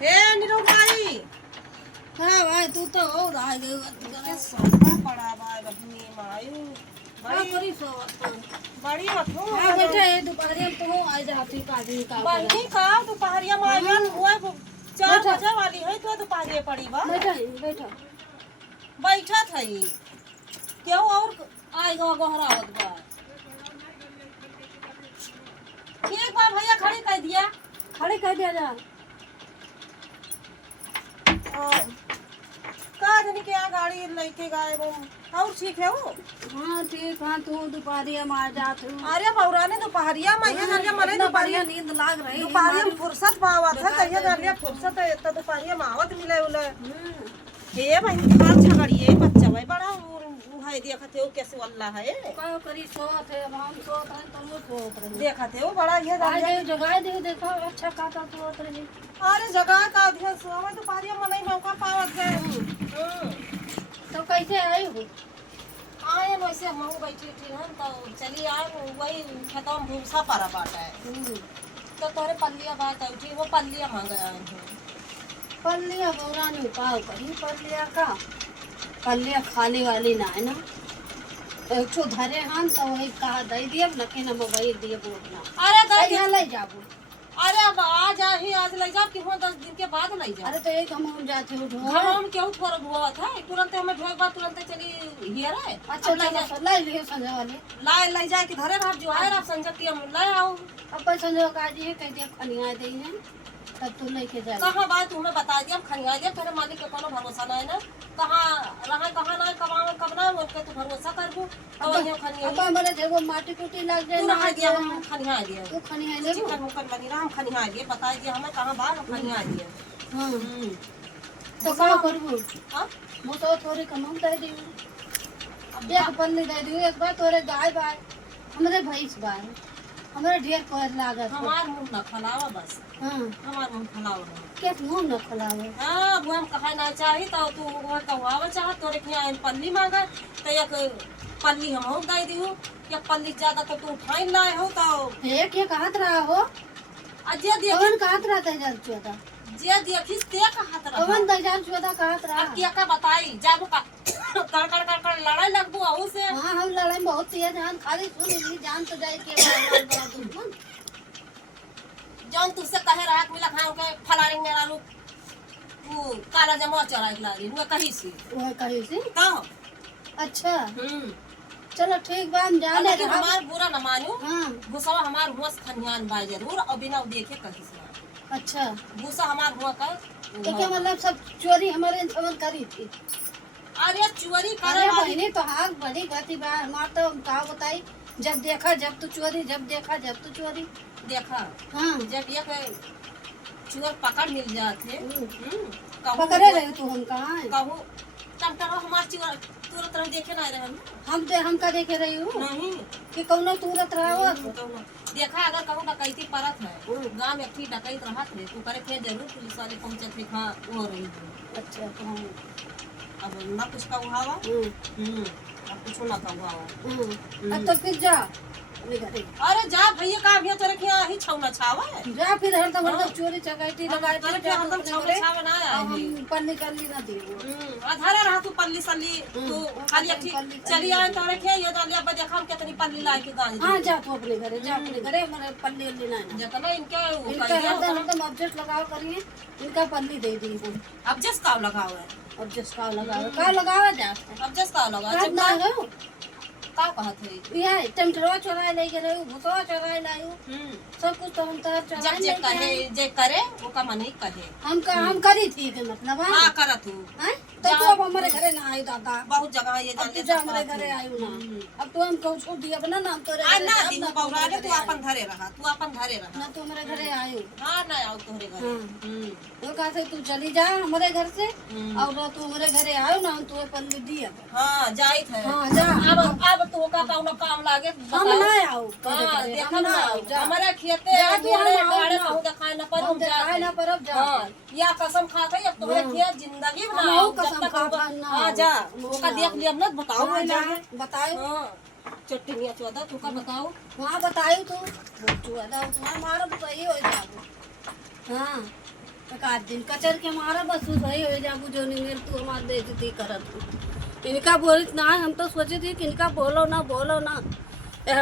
हे नीरू भाई। हाँ भाई तू तो हो रहा है के सोना पड़ा बा बहनी मायू। हाँ बड़ी करी सो बड़ी मथो। हाँ बैठे है दोपहर में तो आ जाती काजी का बहनी का दोपहरिया मायन हुआ 4 बजे वाली है तो दोपहरिया पड़ी बा। बैठा बैठा बैठा थई क्यों और आएगा गहरा होत बा। ठीक बा भैया खड़ी कर दिया। खड़े कर दिया जा का धनी के आ गाड़ी लेके गए वो और ठीक है वो। हाँ ठीक हाँ तू दोपहरिया में आ जा तू अरे बौरा ने दोपहरिया में ये जरिया मरे दोपहरिया नींद लाग रही दोपहरिया में फुर्सत पावा था कहिया जरिया फुर्सत है तो दोपहरिया में आवत मिले उले। हे भाई खाल झगड़िए बच्चा भाई बड़ा है देखा थे वो कैसे वाला है का करी सोत है हम सोत है तुम सोत रहे देखा थे वो बड़ा ये जगह दे देखो अच्छा का सोत रही। अरे जगह का अध्ययन सोवा दोपहरिया में नहीं मौका पावत है। तो कैसे आई हो आए वैसे हम बैठी थी हम तो चली आए वही खत्म भूसा पारा बाटा है तो तोरे पल्लिया बात उठी वो पल्लिया मांग आए हैं। पल्लिया बोरा नहीं पाओ कहीं पल्लिया का पल्लिया खाने वाली ना है ना एक ठो धरे हम तो वही कहा दे दिए न कि न मोबाइल दिए बोलना अरे दादी यहाँ ले जाबो अरे अब आज ही आज ले जा कि हो 10 दिन के बाद ले जा। अरे तो एक हम जाते हो ढो हम क्यों थोड़ा धुआ था तुरंत हमें ढोए बाद तुरंत चली हियर है। अच्छा ले लिए संजय वाले लाए ले जाए कि धरे रह जो है आप संजती हम ले आओ अब संजय का जी है कह दिया खनिया दे हैं तब तू लेके जा कहां बात तुम्हें बता दिया खनिया दिया तेरे मालिक के कोनो भरोसा नहीं है ना कहां ना कब ना उनके तू भरोसा करबू अब ये खनिया अब हमारे देखो माटी कुटी लग जाए ना दिया हम खनिया दिया तू खनिया ले चिकन मुकन बनी रहा हम खनिया दिए बता दिया हमें कहां बाहर खनिया दिए। हां तो का करबू हां वो तो थोड़ी कम दे दी अब एक पन्नी दे दी एक बार तोरे गाय बाय हमरे भैंस बाय हमारे ढेर कोहर लागत हमार मुंह न खलावा बस। हां हमार मुंह खलावा के मुंह न खलावे हां वो हम कहा ना चाही तो तू वो कहवावा चाह तोरे के यहाँ पल्ली मांगा तो एक पल्ली हम हो दे दियो या पल्ली ज्यादा तो तू उठाई लाए हो तो एक ये कहत रहा हो अजय देख कौन कहत रहा था जल चोदा जे देखिस ते कहत रहा कौन दजाल चोदा कहत रहा अब क्या का बताई जाबो का कड़ लड़ाई लगबो औ से। हां हम लड़ाई बहुत तेज जान खाली सुन ली जान तो जाए के बड़ा दुश्मन जौन तुझसे कहे रहा कि मिला खाओ के फलानी मेरा रू वो काला जमा चढ़ाई लागी वो कही सी वो कही सी का अच्छा चलो ठीक बा हम जाने लेकिन हमार बुरा न मानो। हां भूसा हमार हुआ खनियान बा जरूर और बिना देखे कही से अच्छा भूसा हमार हुआ का तो क्या मतलब सब चोरी हमारे समझ करी थी। अरे चोरी करे अरे वाली बहनी तो हाँ बड़ी गति बा हमार तो का बताई जब देखा जब तो चोरी जब देखा जब तो चोरी देखा हाँ जब ये चोर पकड़ मिल जाते पकड़े रहे तू हम कहाँ है कहू टमटम हमार चोर तुरंत रह देखे ना रहे हम का देखे रही हूँ नहीं कि कौनो तुरंत रहा देखा अगर कहूँ डकैती परत है गाँव में ठीक डकैत रहत है तू करे थे जरूर पुलिस वाले पहुँचे थे हाँ वो रही है। अच्छा तो अब ना कुछ का हुआ अब कुछ ना का हुआ अब तो फिर जा अपने घरे अरे जा भैया का अभी तेरे के ही छौना छावा है जा फिर हरदम हरदम चोरी चकाती लगाई तेरे के हरदम छौना छावा ना आया हम पन्नी कर ली ना दे आधारे रहा तू पल्ली सल्ली तू खाली एक चली आए तोरे के ये डालिया बजे हम कितनी पल्ली लाई के गांज हां जा तू अपने घरे जा अपने घरे हमारे पल्ली लेना है जितना इनके इनका हरदम ऑब्जेक्ट लगाओ करिए इनका पल्ली दे दी हम अब जस का लगाओ है अब जिस का लगावा जा अब जस का लगा जब ना हो का कहत है ये टमटरवा चोरा ले के रही भुसवा चोरा लायू सब कुछ तो हम तार चोरा जब जे कहे जे करे वो का मन ही कहे हम करी थी के मतलब हां करत हूं हैं तो तू अब हमारे घरे ना आई दादा बहुत जगह ये अब तू हमारे घरे आयू ना अब तू हम कहू छोड़ दिया बना ना तोरे आ ना दिन बौरा रे तू अपन घरे रहा ना तू हमारे घरे आयू हां ना आओ तोरे घरे वो कहा से तू चली जा हमारे घर से और तू हमारे घरे आयू ना तू पल्ली दिया हां जाइत है हां जा अब तू का कौनो काम लागे हम ना आओ हां देखा ना हमारे खेते गाड़े कहू दिखाए ना पर हम खाए ना परब जा या कसम खा के अब तुम्हारे खेत जिंदगी में ना कसम खा हां जा ओका देख लिया ना बताओ बताओ हां चट्टनिया चौदा तू का बताओ वहां बताई तू चौदा तुम्हारा मारो तो ये हो जाओ हां एक आध दिन कचर के मारा बस वही हो जाबू जो नहीं मेरे को हमार बेइज्जती करत हो। इनका बोलित ना हम तो सोचे थे कि इनका बोलो ना